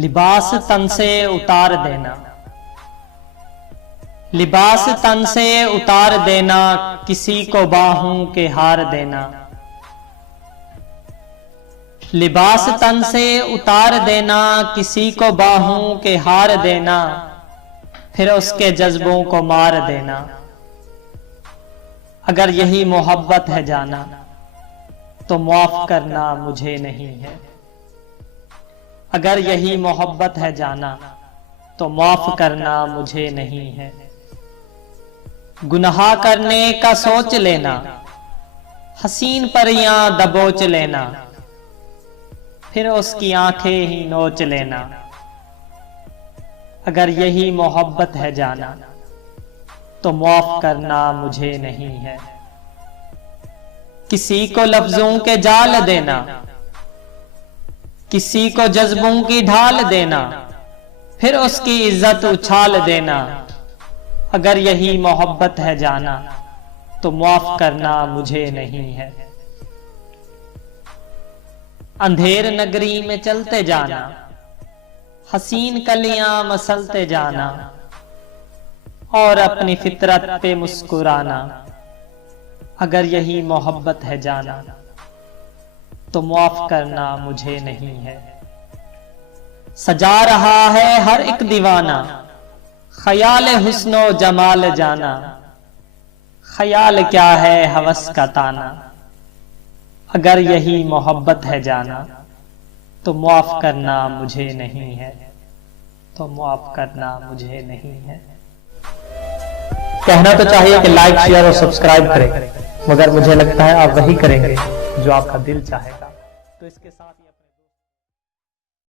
लिबास तन से उतार देना, लिबास तन से उतार देना, किसी को बाहों के हार देना। लिबास तन से उतार देना, किसी को बाहों के हार देना, फिर उसके जज्बों को मार देना। अगर यही मोहब्बत है जाना, तो माफ करना मुझे नहीं है। अगर यही मोहब्बत है जाना, तो माफ करना मुझे नहीं है। गुनाह करने का सोच लेना, हसीन परियां दबोच लेना, फिर उसकी आंखें ही नोच लेना। अगर यही मोहब्बत है जाना, तो माफ करना मुझे नहीं है। किसी को लफ्जों के जाल देना, किसी को जज्बों की ढाल देना, फिर उसकी इज्जत उछाल देना। अगर यही मोहब्बत है जाना, तो माफ करना मुझे नहीं है। अंधेर नगरी में चलते जाना, हसीन कलियां मसलते जाना, और अपनी फितरत पे मुस्कुराना। अगर यही मोहब्बत है जाना, तो माफ करना मुझे नहीं है। सजा रहा है हर एक दीवाना, ख्याल हुस्नो जमाल जाना। ख्याल क्या है हवस का ताना। अगर यही मोहब्बत है जाना, तो माफ करना मुझे नहीं है, तो माफ करना मुझे नहीं है। कहना तो चाहिए कि लाइक, शेयर और सब्सक्राइब करें, मगर मुझे लगता है आप वही करेंगे जो आपका दिल चाहेगा। तो इसके साथ ही